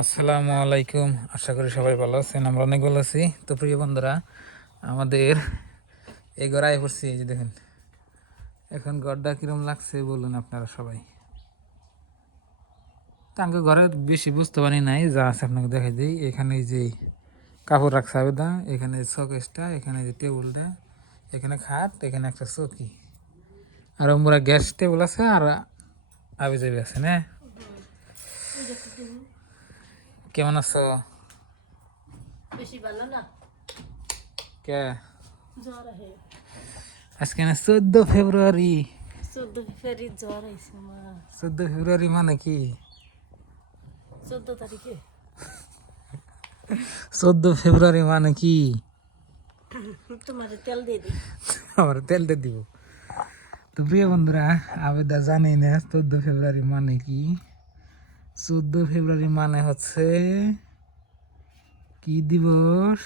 আসসালামু আলাইকুম। আশা করি সবাই ভালো আছেন, আমরা অনেক ভালো আছি। তো প্রিয় বন্ধুরা, আমাদের এই ঘরে পড়ছি, এই যে দেখেন। এখন ঘরটা কিরম লাগছে বলুন আপনারা সবাই। তাকে ঘরে বেশি বুঝতে পারি নাই, যা আছে আপনাকে দেখাই দিই। এখানে এই যে কাপড় রাখছে আবেদা, এখানে শোকেসটা, এখানে যে টেবিলটা, এখানে খাট, এখানে একটা চৌকি, আর আমরা গ্যাস টেবিল আছে, আর আবি যাবি আছে না। কেমন আছো? বেশি ভালো না। কে জ্বর আহে। আজকে না 14 ফেব্রুয়ারি। 14 ফেব্রুয়ারি জ্বর আইছে মা। 14 ফেব্রুয়ারি মানে কি? 14 তারিখে 14 ফেব্রুয়ারি মানে কি? তোমার তেল দিয়ে দিই। আমার তেলটা দিব। তো প্রিয় বন্ধুরা, আবেদা জানি না 14 ফেব্রুয়ারি মানে কি। 14 ফেব্রুয়ারি মানে হচ্ছে কি দিবস?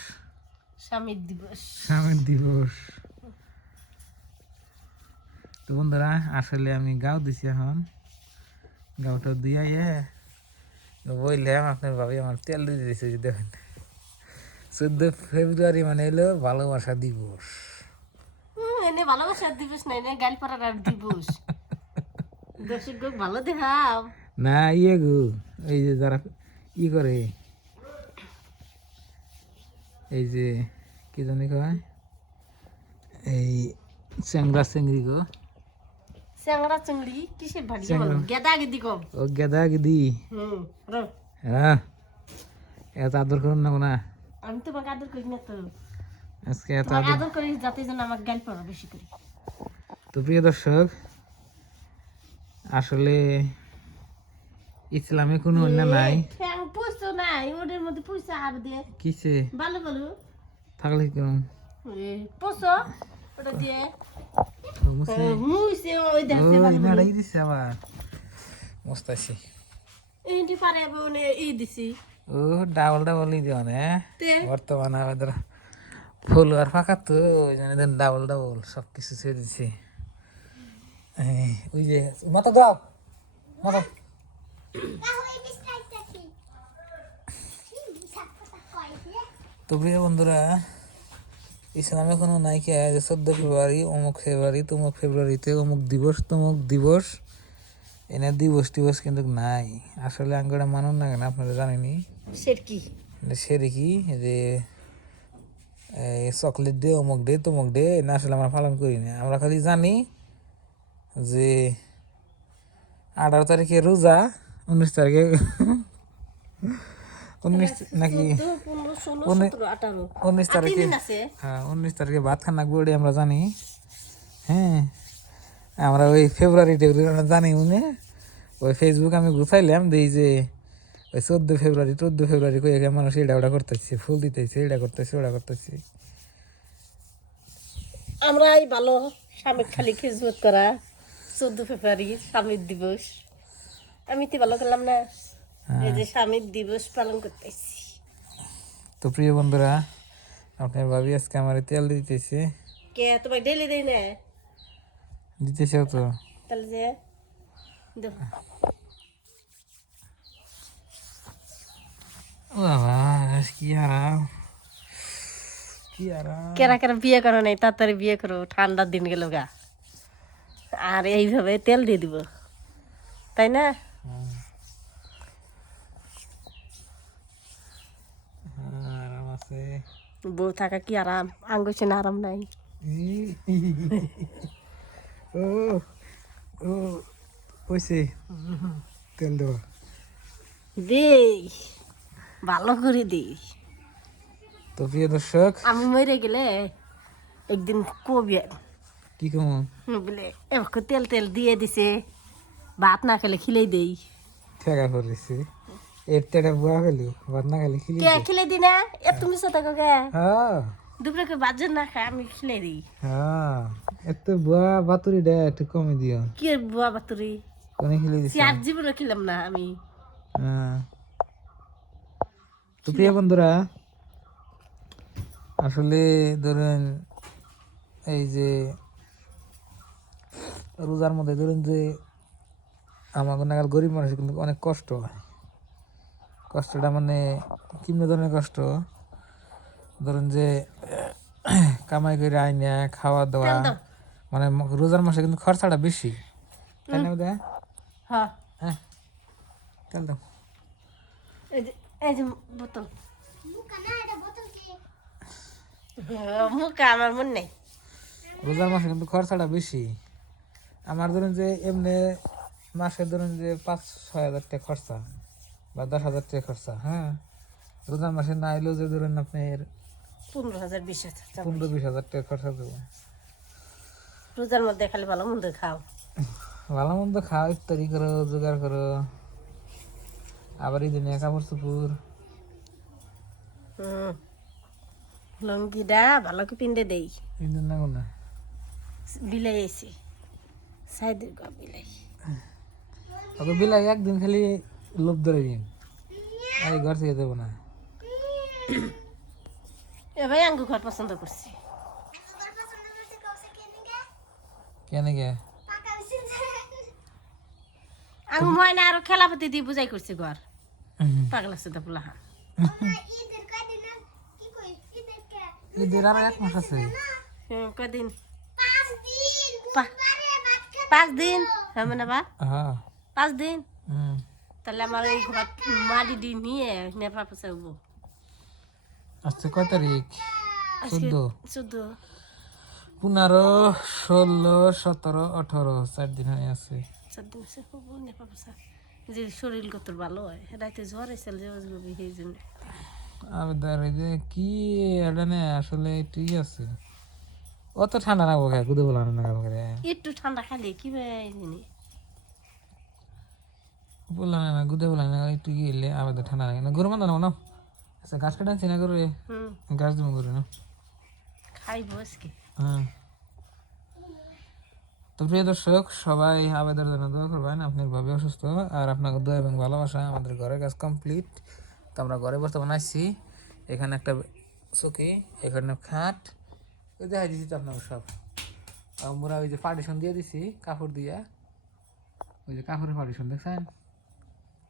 স্বামীর দিবস। স্বামীর দিবস। তো বন্ধুরা, আসলে আমি গাও দিছি, এখন গাওটা দিয়ে বললাম আপনার ভাবি আমার তেল দিয়ে দিয়েছে, যে দেখেন 14 ফেব্রুয়ারি মানে হলো ভালোবাসা দিবস। এনে ভালোবাসার দিবস নাই, এনে গাল পাড়ার আর দিবস। দর্শক ভালো দেখাও। না গো, এই যে যারা করে, এই যে কি জানি কয়, এই চ্যাংরা চেংড়ি গো। চ্যাংড়া চিংড়ি কিসের ভাড়ি বল, গেদা গেদি কম। ও গেদা গেদি। রো। হ্যাঁ, এত আদর করুন না কোনা। আমি তোমাকে আদর করি না তো, আজকে এত তোমাকে আদর। আদর করি যাতে যেন আমার গাল পাড়া বেশি করি। তো প্রিয় দর্শক, আসলে ইসলামে কোনো অন্যায় নাই। ঠ্যাং পুষছো নাই, ওদের মধ্যে পুষছে আর দিয়ে কিসে ভালো ভালো থাকলে কিরম পুষো ওটা দিয়ে। মুছে? মুইছে ওই ও দেখতে ভালো ভালো। ইনারাই দিছে আবার মুস্তাছি। এইটি পারে বনে ই দিছি ও ডাবল ডাবল দিও না তে। বর্তমানে আমাদের ফুল আর ফাঁকা, তো ওই জন্য ডাবল ডাবল সব কিছু ছেড়ে দিছি। ওই যে মাথা দাও, মাথা। তো প্রিয় বন্ধুরা, ইসলামে কোনো নাই কে যে 14 ফেব্রুয়ারি অমুক ফেব্রুয়ারি, তমুক ফেব্রুয়ারিতে অমুক দিবস তমুক দিবস, এনে দিবস টিবস কিন্তু নাই। আসলে আঙ্গটা মানুন না কেন আপনারা জানেনি। সের কি সেরে কি যে চকলেট ডে অমুক ডে তমুক ডে, না আসলে আমরা পালন করি না। আমরা খালি জানি যে 18 তারিখে রোজা, 19 তারিখে 19 নাকি 14 15 16 17 18 19 তারিখে, দিন আছে। হ্যাঁ 19 তারিখে ভাত খানা বড়ি আমরা জানি। হ্যাঁ, আমরা ওই ফেব্রুয়ারি টেব্রুয়ারি আমরা জানি মনে। ওই ফেসবুক আমি গুছাইলাম দিই যে ওই 14 ফেব্রুয়ারি 14 ফেব্রুয়ারি কই মানুষ এটা ওটা করতেছে, ফুল দিতেছে, এটা করতেছে ওটা করতেছে। আমরা এই ভালো স্বামীর খালি খিজমত করা 14 ফেব্রুয়ারি স্বামীর দিবস। আমি তো ভালো করলাম না, এই যে স্বামীর দিবস পালন করতেছি। তো প্রিয় বন্ধুরা, আপনার ভাবি আজকে আমার তেল দিতেছে। কে তোমার ডেলি দেই না দিতেছে তো। তাহলে যে দেখো ও বাবা, কি আরাম, কি আরাম। কেরা কেরা বিয়ে করো নাই, তাড়াতাড়ি বিয়ে করো, ঠান্ডার দিন গেল গা। আর এইভাবে তেল দিয়ে দিব, তাই না? আরাম আছে। বউ থাকা কি আরাম, আঙ্গুছে না আরাম নাই। ও ও কইছে তেল দেওয়া। দেই ভালো করে দেই। তো প্রিয় দর্শক, আমি মরে গেলে একদিন কবি কি কম বলে এবার তেল তেল দিয়ে দিছে, ভাত না খেলে খিলেই দেই। ঠেকা করেছে এর তেটা বুয়া গেলি ভাত না গেলে খিলি কে খিলে দি না এ তুমি সাথে কে হ্যাঁ দুপুরে কে বাজার না খায় আমি খিলে দিই। হ্যাঁ, এত বুয়া বাতুরি দে একটু কমে দিও। কি আর বুয়া বাতুরি, কোনে খিলে দিছে। আর জীবনে খিলাম না আমি। হ্যাঁ। তো প্রিয় বন্ধুরা, আসলে ধরেন এই যে রোজার মধ্যে ধরেন যে আমাকে নাগাল গরিব মানুষের কিন্তু অনেক কষ্ট হয়। কষ্টটা মানে কিমনে ধরনের কষ্ট, ধরুন যে কামাই করে আইনা খাওয়া দাওয়া, তেল দাও। মানে রোজার মাসে কিন্তু খরচাটা বেশি, তাই না বুঝা? হ্যাঁ হ্যাঁ, তেল দাও। এই যে বোতল মুখা আমার মন নেই। রোজার মাসে কিন্তু খরচাটা বেশি। আমার ধরুন যে এমনি মাসে ধরুন যে 5-6 হাজার টাকা খরচা বা 10,000 টাকা খরচা। হ্যাঁ, রোজার মাসে না এলেও যে ধরুন আপনার 15,000 20,000 15-20 হাজার টাকা খরচা দেবো। রোজার মধ্যে খালি ভালো মন্দ খাও। ভালো মন্দ খাও, ইফতারি করো, জোগাড় করো, আবার এই দিনে কাপড় চোপড়। লঙ্গিটা ভালো করে পিন্ডে দেই। এই দিন না কোনো বিলাই এসে সাইদের গা বিলাই। অত বিলাই একদিন খালি লোভ ধরে দিন, আর এই ঘর থেকে দেবো না। এ ভাই আঙ্গু ঘর পছন্দ করছি। কেন গে? আঙ্গু ময়না আরো খেলাপাতি দিয়ে বুঝাই করছি ঘর। পাগলা সুদা পোলাহা। ঈদের আরো 1 মাস আছে। কদিন? 5 দিন হবে না বা? হ্যাঁ। 5 দিন হুম। তাহলে আমার এই ঘর মাটি দিয়ে নিয়ে নেপা পয়সা হবো। আজকে কয় তারিখ? 14, 14 15, 16, 17, 18, 4 দিন হয়ে আছে। 4 দিন সে হবো নেপা পয়সা। যে শরীর কত ভালো হয়, রাতে জ্বর এসেছিল যে ওজগবি সেই জন্য। আবেদার এই যে কি এটা না আসলে ঠিক আছে, অত ঠান্ডা না খায় গুদে বলা না করে একটু ঠান্ডা খালি কি ভাই জানি। বললাম না গুদে বলা না একটু কি এলে আবেদা ঠান্ডা লাগে না। গরম না না। আচ্ছা, গাছ কাটা আনছি না করে, গাছ দিব করে না। খাইবো আজকে। হ্যাঁ, তো প্রিয় দর্শক সবাই আবেদার জন্য দোয়া করবেন। আপনার ভাবে অসুস্থ, আর আপনাকে দোয়া এবং ভালোবাসা। আমাদের ঘরের কাজ কমপ্লিট, তো আমরা ঘরে বর্তমানে আসছি। এখানে একটা চকি, এখানে খাট, ওই দেখাই দিছি তো আপনাকে সব। আমরা ওই যে পার্টিশন দিয়ে দিছি কাপড় দিয়া, ওই যে কাপড়ের পার্টিশন দেখছেন।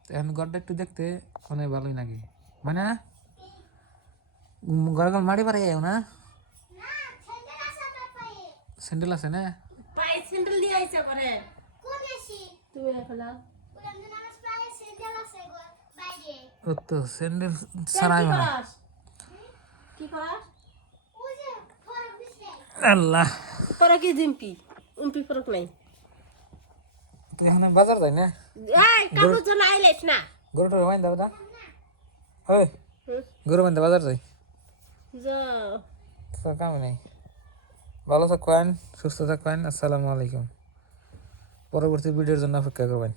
তো এখন ঘরটা একটু দেখতে অনেক ভালোই নাকি, মানে ঘরে ঘর মাটি পারে না, স্যান্ডেল আছে না? পায়ে স্যান্ডেল দিয়ে আইছে করে কোন এসি তুমি এখন ও তো স্যান্ডেল ছাড়াই না। কি করাস? আল্লাহ, পরে কি জিম্পি উম্পি ফরক নাই। তুই এখানে বাজার যাই না? এই কাপড় জন্য আইলেস না। গরুটার বাইন দাও দা, ওই গরু বাইন বাজার যাই, যাও। তো কামে নেই। ভালো থাকেন, সুস্থ থাকেন। আসসালামু আলাইকুম। পরবর্তী ভিডিওর জন্য অপেক্ষা করবেন।